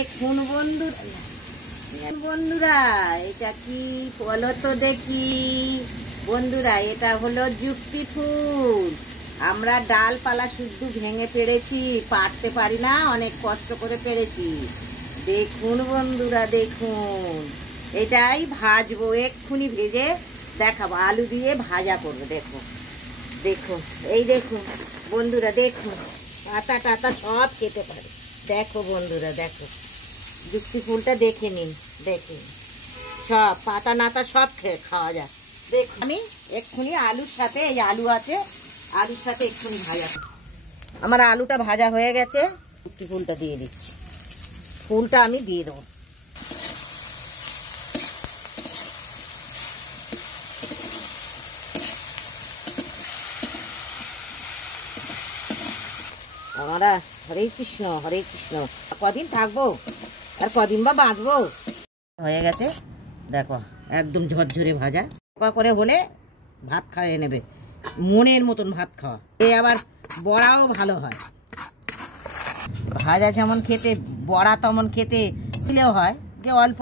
দেখুন বন্ধুরা এটা কি বলো তো দেখি। বন্ধুরা এটা হলো যুক্তি ফুল। আমরা ডালপালা শুদ্ধ ভেঙে পেড়েছি, পারতে পারি না, অনেক কষ্ট করে পেড়েছি। দেখুন বন্ধুরা দেখুন, এটাই ভাজবো, এক্ষুনি ভেজে দেখাবো, আলু দিয়ে ভাজা করবো। দেখো দেখুন, এই দেখুন বন্ধুরা দেখুন, পাতা টাতা সব খেতে পারে। দেখো বন্ধুরা দেখো, যুক্তি ফুলটা দেখে নিন, দেখে সব পাতা নাতা সব খাওয়া যায়। দেখ আমি এক্ষুনি আলুর সাথে, এই আলু আছে, আলুর সাথে এক্ষুনি ভাজা। আমার আলুটা ভাজা হয়ে গেছে, যুক্তি ফুলটা দিয়ে দিচ্ছি। ফুলটা আমি দিয়ে দেবো। আমরা হরে কৃষ্ণ হরে কৃষ্ণ। কদিন থাকবো আর কদিন বা বাঁচবো। হয়ে গেছে দেখো, একদম ঝরঝরে ভাজা করে হলে ভাত খাইয়ে নেবে, মনের মতন ভাত খাওয়া। এই আবার বড়াও ভালো হয়, ভাজা যেমন খেতে বড়া তেমন খেতে দিলেও হয়, যে অল্প